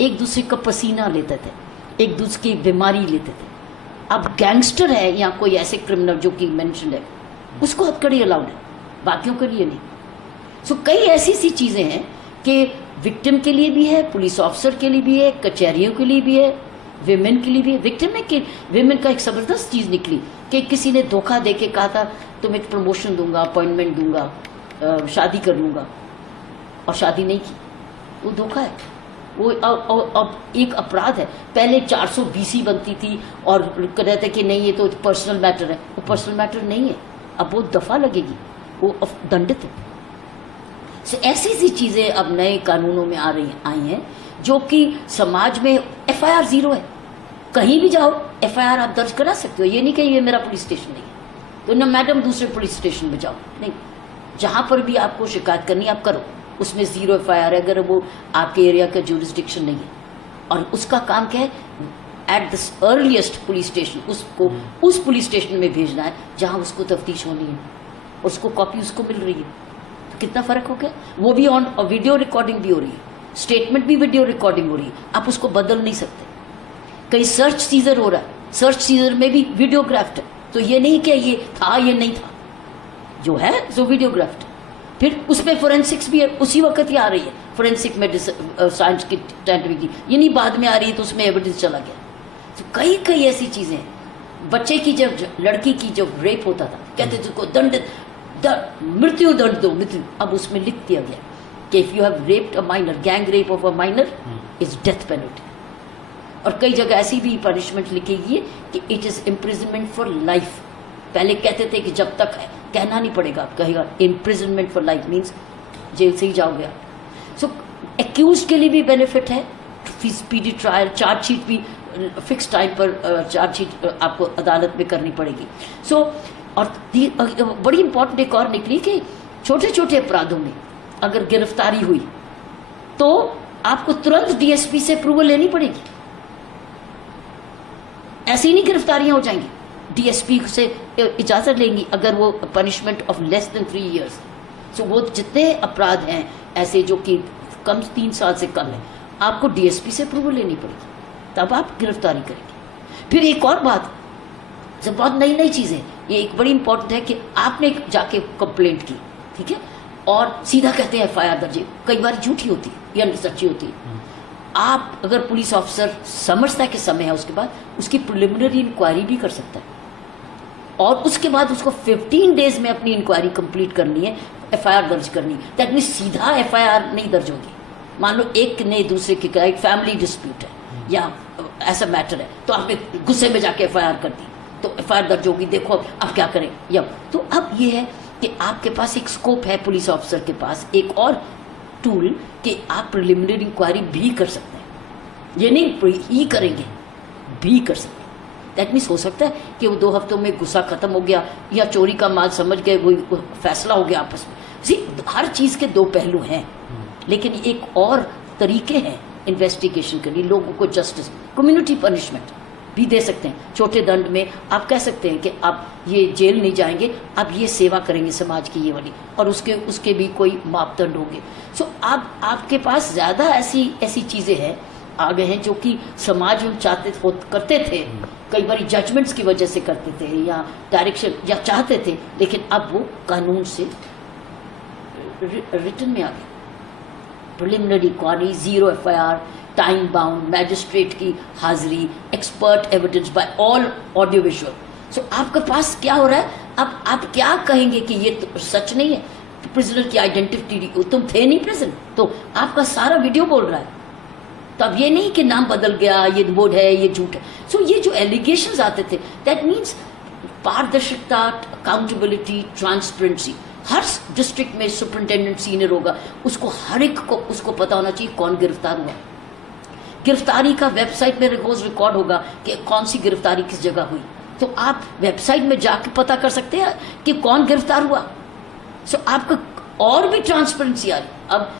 एक दूसरे का पसीना लेते थे, एक दूसरे की बीमारी लेते थे। अब गैंगस्टर है या कोई ऐसे क्रिमिनल जो कि मेंशन है, उसको हथकड़ी अलाउड है, बाकियों के लिए नहीं। सो कई ऐसी सी चीज़ें हैं कि विक्टिम के लिए भी है, पुलिस ऑफिसर के लिए भी है, कचहरियों के लिए भी है, विमेन के लिए भी है। विक्टिम में कि विमेन का एक ज़बरदस्त चीज़ निकली कि किसी ने धोखा दे के कहा था तुम्हें एक प्रमोशन दूंगा, अपॉइंटमेंट दूंगा, शादी कर लूँगा, और शादी नहीं की। वो धोखा है, वो अब एक अपराध है। पहले 420 बनती थी और कहते कि नहीं ये तो पर्सनल मैटर है, वो पर्सनल मैटर नहीं है, अब वो दफा लगेगी, वो दंडित है। So, ऐसी सी चीज़ें अब नए कानूनों में आई हैं जो कि समाज में FIR 0 है। कहीं भी जाओ FIR आप दर्ज करा सकते हो, ये नहीं कि ये मेरा पुलिस स्टेशन नहीं है तो ना मैडम दूसरे पुलिस स्टेशन में जाओ, नहीं, जहाँ पर भी आपको शिकायत करनी आप करो, उसमें 0 FIR है अगर वो आपके एरिया का जुरिस्डिक्शन नहीं है। और उसका काम क्या है, at the earliest police station उसको उस पुलिस स्टेशन में भेजना है जहाँ उसको तफ्तीश होनी है, उसको कॉपी उसको मिल रही है। कितना फर्क हो गया, वो भी ऑन वीडियो रिकॉर्डिंग भी हो रही है, स्टेटमेंट भी वीडियो रिकॉर्डिंग हो रही है, आप उसको बदल नहीं सकते। कहीं सर्च सीजर हो रहा है, सर्च सीजर में भी वीडियोग्राफ्ड है, तो ये नहीं कि ये था ये नहीं था, जो है जो वीडियोग्राफ्ड। फिर उसमें फोरेंसिक्स भी है, उसी वक्त ही आ रही है फोरेंसिक मेडिसिन साइंस की टेंटवी की, ये नहीं बाद में आ रही है तो उसमें एविडेंस चला गया। तो कई ऐसी चीजें हैं। बच्चे की जब लड़की की जब रेप होता था कहते थे उसको दंडित मृत्यु दंड दो, मृत्यु। अब उसमें लिख दिया गया कि if you have raped a minor, gang rape of a minor is death penalty. और कई जगह ऐसी भी पनिशमेंट लिखी गई है कि it is imprisonment for life. पहले कहते थे कि जब तक है, कहना नहीं पड़ेगा, आप कहेगा imprisonment for life means jail से ही जाओगे आप। सो एक्यूज के लिए भी बेनिफिट है, स्पीडी ट्रायल, चार्जशीट भी फिक्स टाइम पर चार्जशीट आपको अदालत में करनी पड़ेगी। सो और बड़ी इंपॉर्टेंट एक और निकली कि छोटे छोटे अपराधों में अगर गिरफ्तारी हुई तो आपको तुरंत DSP से अप्रूवल लेनी पड़ेगी। ऐसी नहीं गिरफ्तारियां हो जाएंगी, DSP से इजाजत लेंगी अगर वो punishment of less than 3 years। सो वो जितने अपराध हैं ऐसे जो कि कम 3 साल से कम है, आपको DSP से अप्रूवल लेनी पड़ेगी, तब आप गिरफ्तारी करेंगे। फिर एक और बात, जब बहुत नई चीज़ें, ये एक बड़ी इंपॉर्टेंट है कि आपने जाके कंप्लेंट की, ठीक है, और सीधा कहते हैं FIR दर्ज, कई बार झूठी होती है या सच्ची होती है। आप अगर पुलिस ऑफिसर समझता है कि समय है, उसके बाद उसकी प्रिलिमिनरी इंक्वायरी भी कर सकता है और उसके बाद उसको 15 डेज में अपनी इंक्वायरी कंप्लीट करनी है, FIR दर्ज करनी है। दैट मीन्स सीधा FIR नहीं दर्ज होगी। मान लो एक ने दूसरे की एक फैमिली डिस्प्यूट है या ऐसा मैटर है, तो आपने गुस्से में जाके FIR कर दी तो FIR दर्ज होगी, देखो अब क्या करें। या तो अब ये है कि आपके पास एक स्कोप है, पुलिस ऑफिसर के पास एक और टूल कि आप प्रिलिमिनरी इंक्वायरी भी कर सकते हैं। ये नहीं ही करेंगे, भी कर सकते हैं। दैट मीन्स हो सकता है कि वो 2 हफ्तों में गुस्सा खत्म हो गया या चोरी का माल समझ गए, वो फैसला हो गया आपस में। हर चीज़ के 2 पहलू हैं, लेकिन एक और तरीके हैं इन्वेस्टिगेशन के लिए। लोगों को जस्टिस, कम्युनिटी पनिशमेंट भी दे सकते हैं छोटे दंड में। आप कह सकते हैं कि आप ये जेल नहीं जाएंगे, आप ये सेवा करेंगे समाज की ये वाली, और उसके भी कोई मापदंड होंगे। सो आपके पास ज़्यादा ऐसी चीज़ें हैं आ गए हैं जो कि समाज में करते थे, कई बार जजमेंट्स की वजह से करते थे या डायरेक्शन या चाहते थे, लेकिन अब वो कानून से रिटन में आ गए। Preliminary inquiry, 0 FIR, time bound, magistrate की हाजिरी, expert evidence by all audio visual. So आपके पास क्या हो रहा है, अब आप क्या कहेंगे कि ये तो सच नहीं है, प्रिजनर की आइडेंटिटी, तुम थे नहीं प्रेजेंट, तो आपका सारा वीडियो बोल रहा है। तो अब ये नहीं कि नाम बदल गया, ये बोर्ड है, ये झूठ है। सो ये जो एलिगेशंस आते थे, दैट मीन्स पारदर्शिता, अकाउंटेबिलिटी, ट्रांसपेरेंसी। हर डिस्ट्रिक्ट में सुपरिटेंडेंट सीनियर होगा, उसको हर एक को उसको पता होना चाहिए कौन गिरफ्तार हुआ। गिरफ्तारी का वेबसाइट में रोज रिकॉर्ड होगा कि कौन सी गिरफ्तारी किस जगह हुई, तो आप वेबसाइट में जाके पता कर सकते हैं कि कौन गिरफ्तार हुआ। सो आपका और भी ट्रांसपेरेंसी आ रही। अब